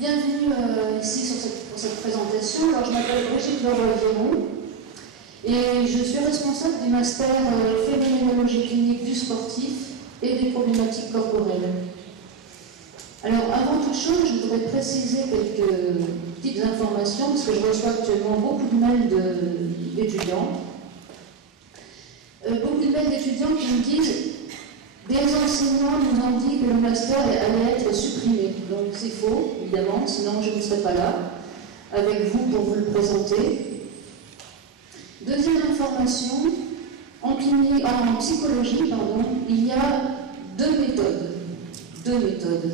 Bienvenue ici pour cette présentation. Alors, je m'appelle Brigitte Leroy-Viron et je suis responsable du master phénoménologie clinique du sportif et des problématiques corporelles. Alors, avant toute chose, je voudrais préciser quelques petites informations parce que je reçois actuellement beaucoup de mails d'étudiants. Beaucoup de mails d'étudiants qui me disent des enseignants nous ont dit que le master allait être supprimé. Donc c'est faux, évidemment, sinon je ne serais pas là avec vous pour vous le présenter. Deuxième information, en psychologie, il y a deux méthodes.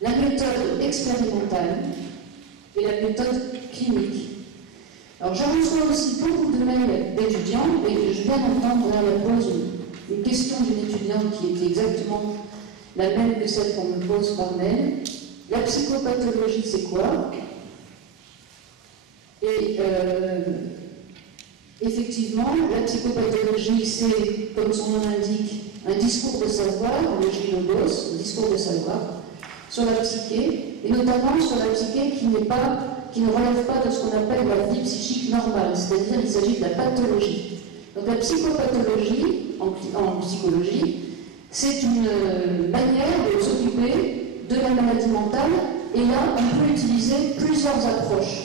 La méthode expérimentale et la méthode clinique. Alors j'en reçois aussi beaucoup de mails d'étudiants et je viens d'entendre à la pause une question d'une étudiante qui était exactement la même que celle qu'on me pose par mail. La psychopathologie, c'est quoi? Et effectivement, la psychopathologie, c'est, comme son nom l'indique, un discours de savoir, le logos, un discours de savoir, sur la psyché, et notamment sur la psyché qui ne relève pas de ce qu'on appelle la vie psychique normale, c'est-à-dire qu'il s'agit de la pathologie. Donc la psychopathologie, en psychologie, c'est une manière de s'occuper de la maladie mentale, et là, on peut utiliser plusieurs approches.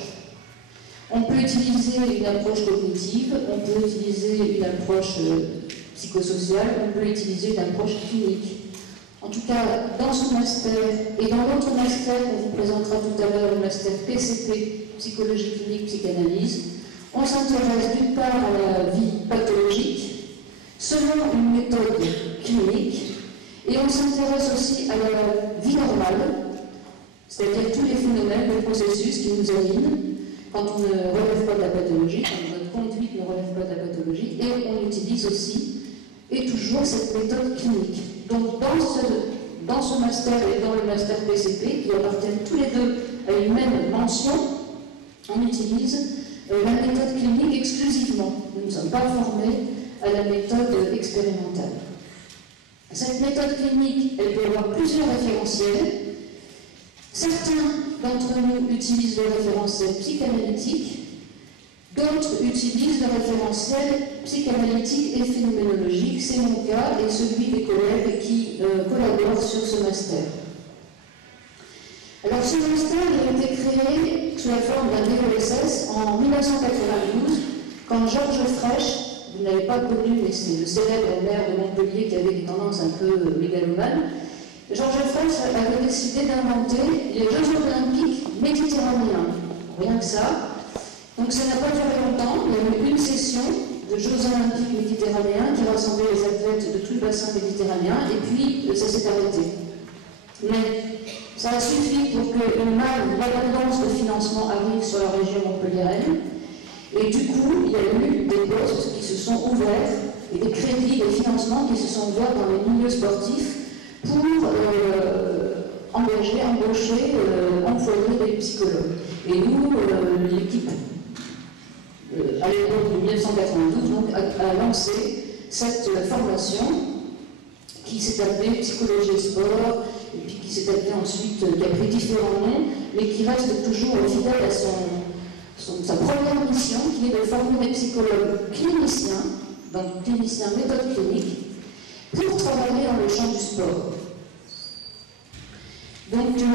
On peut utiliser une approche cognitive, on peut utiliser une approche psychosociale, on peut utiliser une approche clinique. En tout cas, dans ce master et dans l'autre master qu'on vous présentera tout à l'heure, le master PCP, psychologie clinique, psychanalyse, on s'intéresse d'une part à la vie pathologique, selon une méthode clinique, et on s'intéresse aussi à la vie normale, c'est-à-dire tous les phénomènes, les processus qui nous animent, quand on ne relève pas de la pathologie, quand notre conduite ne relève pas de la pathologie, et on utilise aussi, et toujours, cette méthode clinique. Donc dans ce master et dans le master PCP, qui appartiennent tous les deux à une même mention, on utilise la méthode clinique exclusivement. Nous ne sommes pas formés à la méthode expérimentale. Cette méthode clinique, elle peut avoir plusieurs référentiels. Certains d'entre nous utilisent le référentiel psychanalytique, d'autres utilisent le référentiel psychanalytique et phénoménologique. C'est mon cas et celui des collègues qui collaborent sur ce master. Alors ce master a été créé sous la forme d'un DESS en 1992, quand Georges Frêche, vous n'avez pas connu, mais c'est le célèbre maire de Montpellier qui avait des tendances un peu mégalomanes, Georges Frêche avait décidé d'inventer les Jeux Olympiques méditerranéens. Rien que ça. Donc ça n'a pas duré longtemps, il y a eu une session de Jeux Olympiques méditerranéens qui rassemblait les athlètes de tout le bassin méditerranéen, et puis ça s'est arrêté. Mais ça a suffi pour qu'une abondance de financement arrive sur la région montpelliéraine, et du coup, il y a eu des postes qui se sont ouverts, et des crédits, des financements qui se sont ouverts dans les milieux sportifs pour embaucher, employer des psychologues. Et nous, l'équipe, à l'époque de 1992, donc, a lancé cette formation qui s'est appelée Psychologie et Sport, et puis qui s'est appelée ensuite, qui a pris différents noms, mais qui reste toujours fidèle à sa première mission, qui est de former des psychologues cliniciens, donc cliniciens méthode clinique, pour travailler dans le champ du sport. Donc, je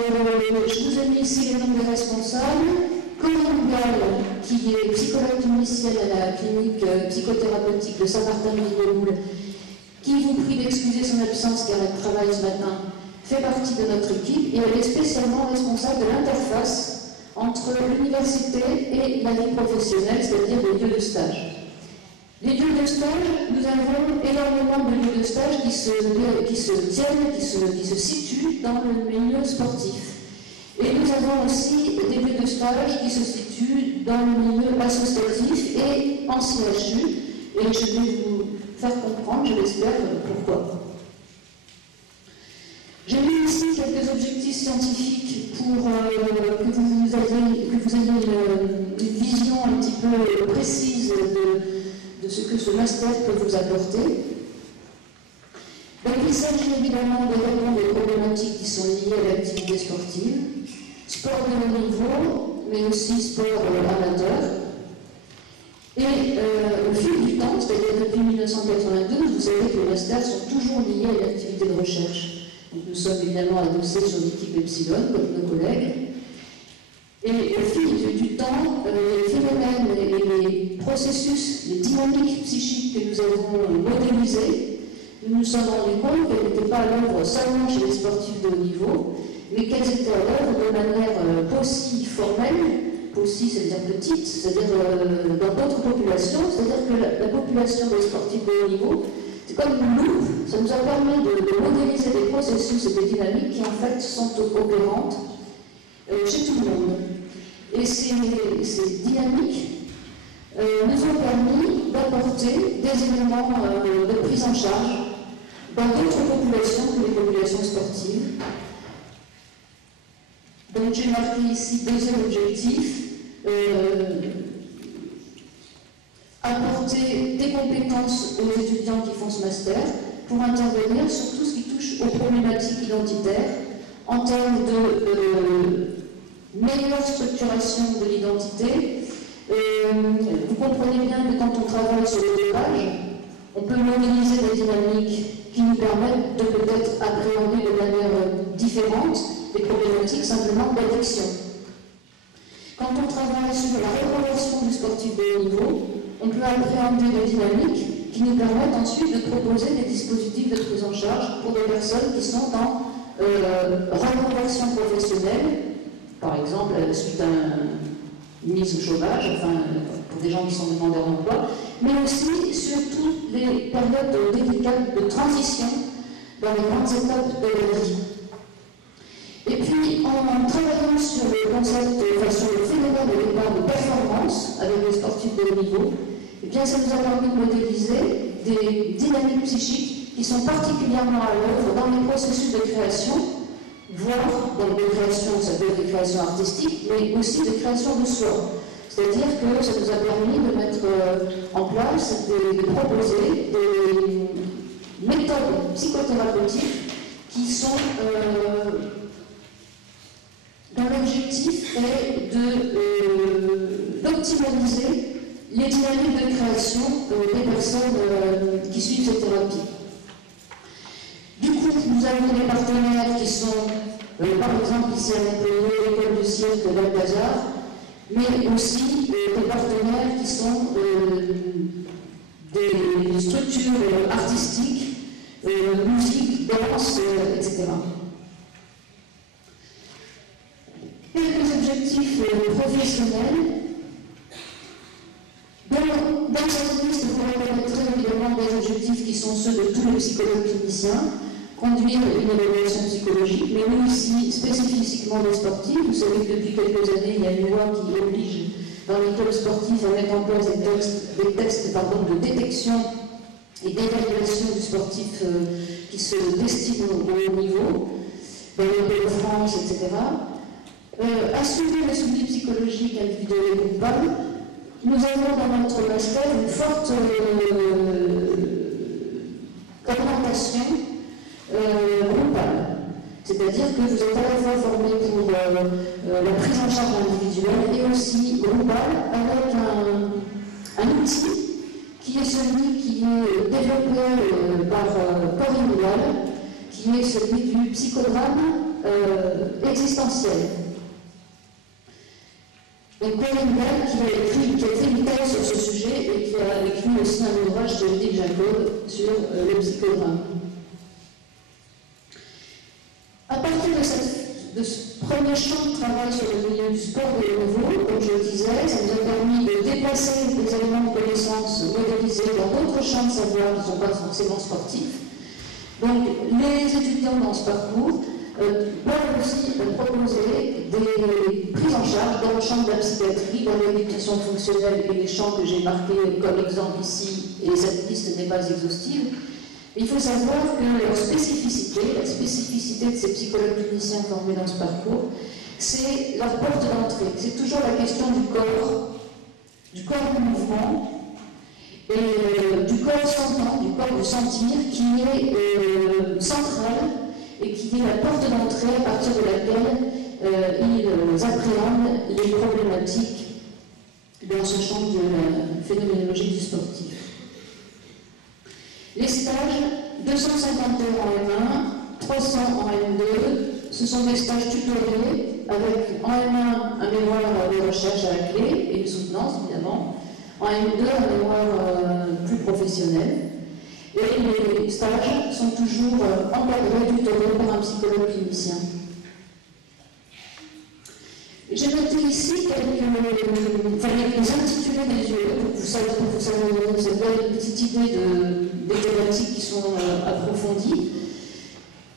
vous ai mis ici les noms des responsables. Corinne Gall, qui est psychologue clinicienne à la clinique psychothérapeutique de Saint-Martin-de-Villeboul, qui vous prie d'excuser son absence car elle travaille ce matin, fait partie de notre équipe et elle est spécialement responsable de l'interface entre l'université et la vie professionnelle, c'est-à-dire les lieux de stage. Les lieux de stage, nous avons énormément de lieux de stage qui se situent dans le milieu sportif. Et nous avons aussi des lieux de stage qui se situent dans le milieu associatif et en CHU. Et je vais vous faire comprendre, je l'espère, pourquoi. J'ai mis ici quelques objectifs scientifiques pour que vous ayez une vision un petit peu précise de ce que ce master peut vous apporter. Donc il s'agit évidemment de répondre aux problématiques qui sont liées à l'activité sportive. sport de haut niveau, mais aussi sport amateur. Et au fil du temps, c'est-à-dire depuis 1992, vous savez que les masters sont toujours liés à l'activité de recherche. Donc nous sommes évidemment adossés sur l'équipe Epsilon, comme nos collègues. Et au fil du temps, les phénomènes et les processus, les dynamiques psychiques que nous avons modélisés, nous nous sommes rendus compte qu'elles n'étaient pas à l'œuvre seulement chez les sportifs de haut niveau, mais qu'elles étaient à l'œuvre de manière pas aussi formelle, pas aussi, c'est-à-dire petite, c'est-à-dire dans d'autres populations, c'est-à-dire que la population des sportifs de haut niveau, c'est comme une loupe, ça nous a permis de modéliser des processus et des dynamiques qui en fait sont opérantes chez tout le monde. Et ces dynamiques nous ont permis d'apporter des éléments de prise en charge dans d'autres populations que les populations sportives. Donc j'ai marqué ici deuxième objectif, apporter des compétences aux étudiants qui font ce master pour intervenir sur tout ce qui touche aux problématiques identitaires en termes de meilleure structuration de l'identité. Vous comprenez bien que quand on travaille sur le dopage, on peut modéliser des dynamiques qui nous permettent de peut-être appréhender de manière différente des problématiques simplement d'addiction. Quand on travaille sur la reconversion du sportif de haut niveau, on peut appréhender des dynamiques qui nous permettent ensuite de proposer des dispositifs de prise en charge pour des personnes qui sont en reconversion professionnelle, par exemple suite à une mise au chômage, enfin pour des gens qui sont demandeurs d'emploi, mais aussi sur toutes les périodes délicates de transition dans les grandes étapes de la vie. Et puis, en travaillant sur le concept, sur le phénomène de départ de performance avec les sportifs de haut niveau, eh bien, ça nous a permis de modéliser des dynamiques psychiques qui sont particulièrement à l'œuvre dans les processus de création, voire dans les créations, ça peut être des créations artistiques, mais aussi des créations de soi. C'est-à-dire que ça nous a permis de mettre en place, de proposer des méthodes psychothérapeutiques qui sont dont l'objectif est d'optimaliser les dynamiques de création des personnes qui suivent cette thérapie. Du coup, nous avons des partenaires qui sont, par exemple, ici à Montpellier, l'école de cirque d'Alcazar, mais aussi des partenaires qui sont des structures artistiques, musique, danse, etc. Quelques objectifs professionnels. Dans cette liste, vous reconnaîtrez évidemment des objectifs qui sont ceux de tous les psychologues cliniciens, conduire une évaluation psychologique, mais nous ici, spécifiquement des sportifs. Vous savez que depuis quelques années, il y a une loi qui oblige dans les clubs sportifs à mettre en place des tests de détection et d'évaluation du sportif qui se destine au haut niveau, dans les pays de France, etc. Assurer le suivi psychologique individuel et groupal. Nous avons dans notre master une forte orientation groupale. C'est-à-dire que vous êtes à la fois formé pour la prise en charge individuelle et aussi groupale avec un outil qui est celui qui est développé par Corinne Wall, qui est celui du psychodrame existentiel. Donc Corinne Wall qui a fait une thèse sur ce sujet et qui a écrit aussi un ouvrage de Judith Jacob sur le psychodrame. À partir de ce premier champ de travail sur le milieu du sport de haut niveau, comme je le disais, ça nous a permis de déplacer des éléments de connaissance modélisés dans d'autres champs de savoir qui ne sont pas forcément sportifs. Donc les étudiants dans ce parcours peuvent aussi proposer des prises en charge dans le champ de la psychiatrie, dans l'éducation fonctionnelle et les champs que j'ai marqués comme exemple ici, et cette liste n'est pas exhaustive. Il faut savoir que leur spécificité, la spécificité de ces psychologues cliniciens formés dans ce parcours, c'est leur porte d'entrée. C'est toujours la question du corps du mouvement, et du corps sentant, du corps de sentir, qui est central et qui est la porte d'entrée à partir de laquelle ils appréhendent les problématiques dans ce champ de la phénoménologie du sportif. Les stages, 250 heures en M1, 300 en M2, ce sont des stages tutorés avec en M1 un mémoire de recherche à la clé et une soutenance évidemment, en M2 un mémoire plus professionnel. Et les stages sont toujours encadrés, tutorés par un psychologue clinicien. J'ai noté ici les intitulés des yeux, pour vous savez une petite idée des thématiques qui sont approfondies.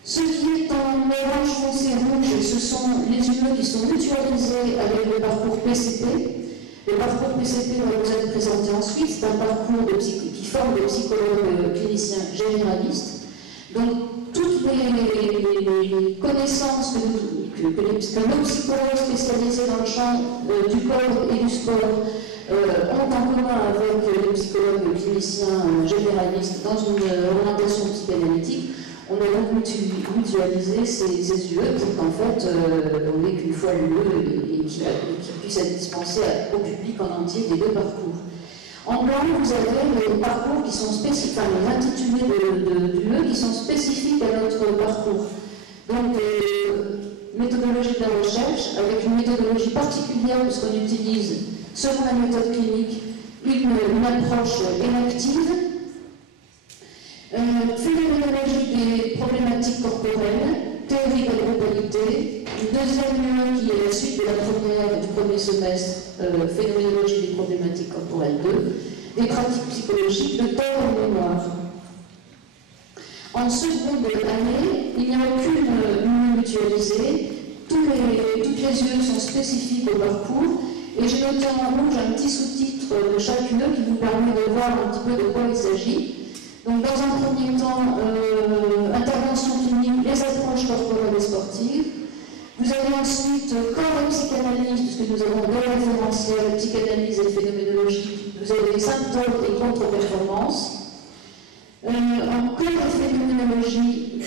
Ce qui est en orange foncé rouge, ce sont les yeux qui sont mutualisés avec le parcours PCP. Le parcours PCP va vous être présenté ensuite, c'est un parcours qui forme des psychologues cliniciens généralistes. Donc, toutes les connaissances que nos psychologues spécialisés dans le champ du corps et du sport ont en commun avec les psychologues cliniciens généralistes dans une orientation psychanalytique, on a donc mutualisé ces UE pour qu'en fait, on n'ait qu'une fois l'UE et qu'il puisse être dispensé au public en entier des deux parcours. En blanc, vous avez les parcours qui sont spécifiques, enfin les intitulés d'UE qui sont spécifiques à notre parcours. Donc, méthodologie de la recherche, avec une méthodologie particulière puisqu'on utilise, selon la méthode clinique, une approche élective. Phénoménologie des problématiques corporelles, théorie de la globalité, une deuxième UE qui est la suite de du premier semestre, phénoménologie des problématiques corporelles 2, des pratiques psychologiques, le temps et la mémoire. En seconde année, il n'y a aucune UE mutualisée, toutes les UE sont spécifiques au parcours, et j'ai noté en rouge un petit sous-titre de chaque UE qui vous permet de voir un petit peu de quoi il s'agit. Donc, dans un premier temps, intervention clinique, les approches corporelles et sportives. Vous avez ensuite corps et psychanalyse, puisque nous avons deux référentiels, psychanalyse et phénoménologie. Vous avez les symptômes et contre-performances. En corps et phénoménologie,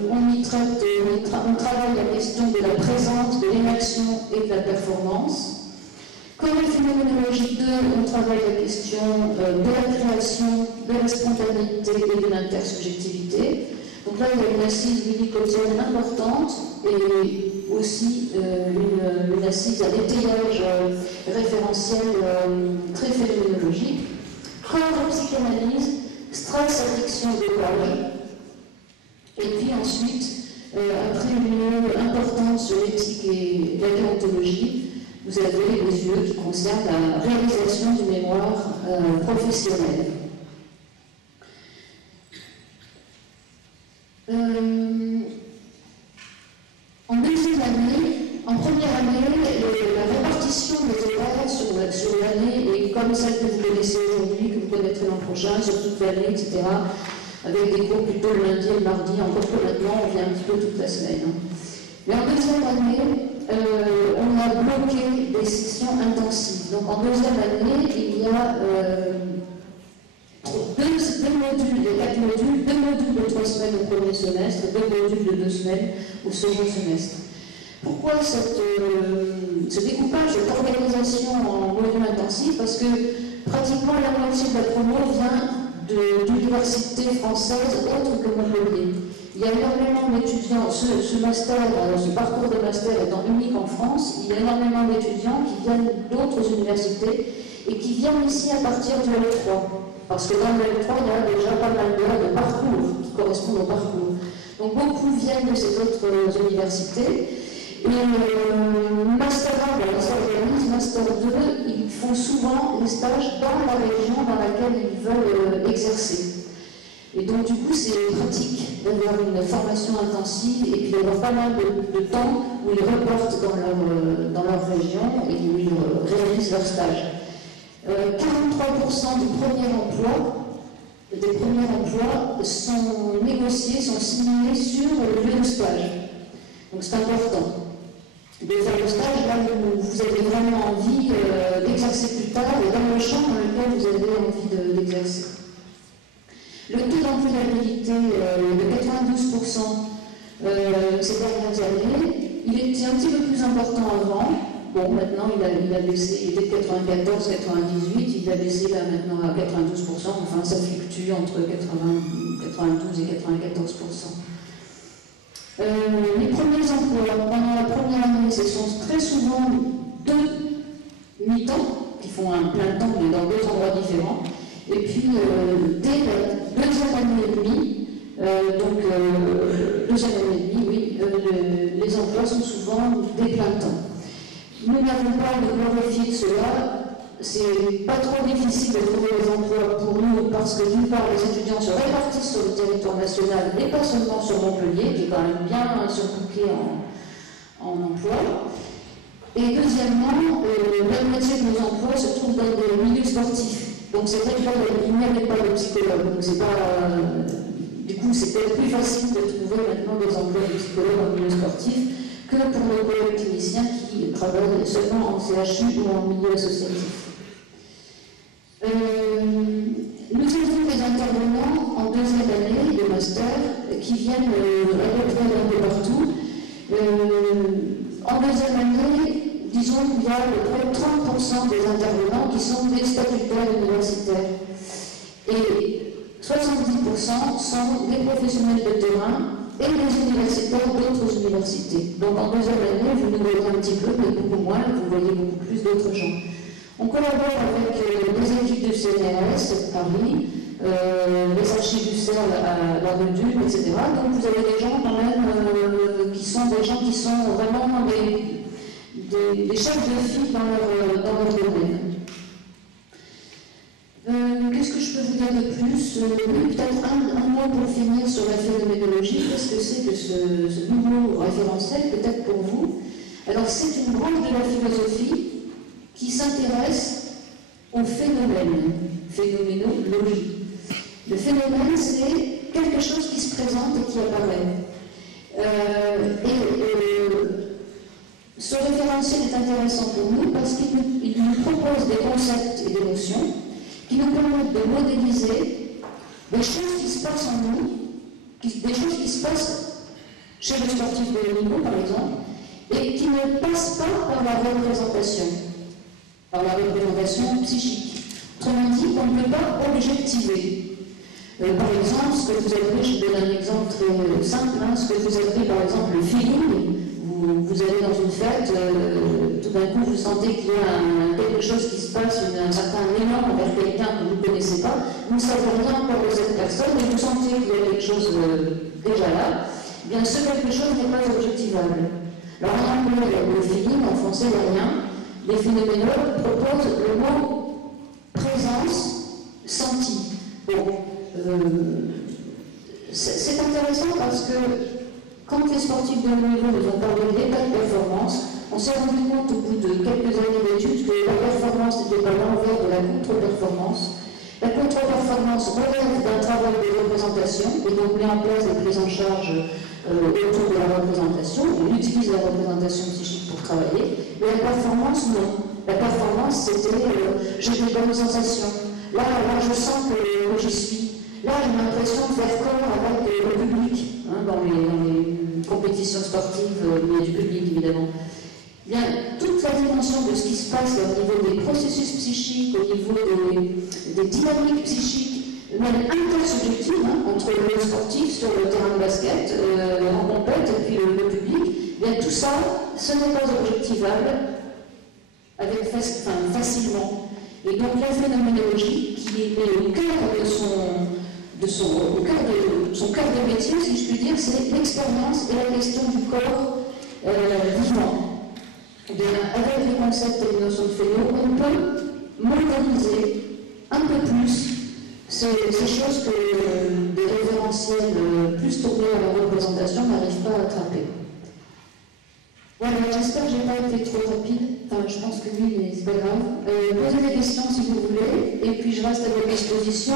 on travaille la question de la présence, de l'émotion et de la performance. Corps et phénoménologie 2, on travaille la question de la création, de la spontanéité et de l'intersubjectivité. Donc là, il y a une assise winnicottienne importante et aussi une assise à l'étayage référentiel très phénoménologique. Corps et psychanalyse, stress, addiction, dopage. Et puis ensuite, après une importance sur l'éthique et la déontologie, vous avez les UE qui concernent la réalisation du mémoire professionnel. En deuxième année, en première année, la répartition des horaires sur l'année est comme celle que vous connaissez aujourd'hui, que vous connaîtrez l'an prochain, sur toute l'année, etc. Avec des cours plutôt le lundi et le mardi, encore que maintenant on vient un petit peu toute la semaine. Mais en deuxième année, on a bloqué des sessions intensives. Donc en deuxième année, il y a deux modules de 4 modules, 2 modules de 3 semaines au premier semestre, 2 modules de 2 semaines au second semestre. Pourquoi ce découpage, cette organisation en modules intensifs? Parce que pratiquement la moitié de la promo vient d'universités françaises autres que Montpellier. Il y a énormément d'étudiants, ce parcours de master étant unique en France, il y a énormément d'étudiants qui viennent d'autres universités et qui viennent ici à partir du L3. Parce que dans le L3, il y a déjà pas mal d'heures de parcours qui correspondent au parcours. Donc beaucoup viennent de ces autres universités. Et Master 1, les organismes, Master 2, ils font souvent les stages dans la région dans laquelle ils veulent exercer. Et donc du coup, c'est pratique d'avoir une formation intensive et puis d'avoir pas mal de temps où ils reportent dans leur région et où ils réalisent leur stage. 43% des premiers emplois sont négociés, sont signés sur le lieu de stage. Donc c'est important de faire le stage là où vous avez vraiment envie d'exercer plus tard et dans le champ dans lequel vous avez envie d'exercer. Le taux d'employabilité de 92% ces dernières années, il était un petit peu plus important avant. Bon, maintenant il a baissé, il était de 94, 98, il a baissé là maintenant à 92%, enfin ça fluctue entre 92 et 94%. Les premiers emplois pendant la première année, ce sont très souvent 2 mi-temps qui font un plein temps mais dans 2 endroits différents. Et puis dès la deuxième année et demie, deuxième année et demie, oui, les emplois sont souvent des plein temps. Nous n'avons pas de glorifier cela, c'est pas trop difficile de trouver des emplois pour nous parce que d'une part les étudiants se répartissent sur le territoire national et pas seulement sur Montpellier, qui est quand même bien surcouqué en emploi. Et deuxièmement, la moitié de nos emplois se trouvent dans des milieux sportifs. Donc c'est vrai qu'il n'y avait pas de psychologue, donc c'est pas. Du coup, c'est peut-être plus facile de trouver maintenant des emplois de psychologues en milieu sportif que pour nos collègues cliniciens qui travaillent seulement en CHU ou en milieu associatif. Nous avons des intervenants en deuxième année de master qui viennent à peu près d'un peu partout. En deuxième année, disons qu'il y a à peu près 30% des intervenants qui sont des statutaires universitaires. Et 70% sont des professionnels de terrain et des universitaires d'autres universités. Donc en deuxième année, vous nous voyez un petit peu, mais beaucoup moins, vous voyez beaucoup plus d'autres gens. On collabore avec des équipes du CNRS à Paris, les archives du CERL à la Redule, etc. Donc vous avez des gens quand même qui sont des gens qui sont vraiment des chefs de file dans leur domaine. Qu'est-ce que je peux vous dire de plus? Oui, peut-être un mot pour finir sur la phénoménologie. Qu'est-ce que c'est que ce nouveau référentiel, peut-être pour vous? Alors, c'est une branche de la philosophie qui s'intéresse au phénomène, phénoménologie. Le phénomène, c'est quelque chose qui se présente et qui apparaît. Ce référentiel est intéressant pour nous parce qu'il nous propose des concepts et des notions qui nous permettent de modéliser des choses qui se passent en nous, des choses qui se passent chez le sportif de haut niveau, par exemple, et qui ne passent pas par la représentation psychique. Autrement dit, on ne peut pas objectiver. Par exemple, ce que vous avez, je donne un exemple très simple, ce que vous avez, par exemple, le feeling. Vous allez dans une fête, tout d'un coup vous sentez qu'il y a quelque chose qui se passe, un certain élan envers quelqu'un que vous ne connaissez pas, vous ne savez rien encore de cette personne, et vous sentez qu'il y a quelque chose déjà là, eh bien ce quelque chose n'est pas objectivable. Alors en anglais, le feeling, en français, il n'y a rien. Les phénoménologues proposent le mot présence sentie. Bon, c'est intéressant parce que quand les sportifs de haut niveau nous ont parlé d'état de performance, on s'est rendu compte au bout de quelques années d'études que la performance n'était pas l'envers de la contre-performance. La contre-performance relève d'un travail de représentation et donc met en place des prises en charge autour de la représentation. On utilise la représentation psychique pour travailler, mais la performance, non. La performance, c'était j'ai des bonnes sensations. Là, je sens que j'y suis. Là, j'ai l'impression de faire corps avec le public, dans les compétitions sportives, il y a du public évidemment. Bien, toute la dimension de ce qui se passe au niveau des processus psychiques, au niveau des dynamiques psychiques, même intersubjectives, entre le sportif sur le terrain de basket, en compète, et puis le public, bien tout ça, ce n'est pas objectivable facilement. Et donc la phénoménologie, qui est au cœur de son cœur de métier, si je puis dire, c'est l'expérience et la question du corps vivant. Avec les concepts et les notions de phéno, on peut modéliser un peu plus ces choses que des référentiels plus tournés à la représentation n'arrivent pas à attraper. Voilà, j'espère que je n'ai pas été trop rapide. Enfin, je pense que oui, mais c'est pas grave. Posez des questions si vous voulez, et puis je reste à votre disposition.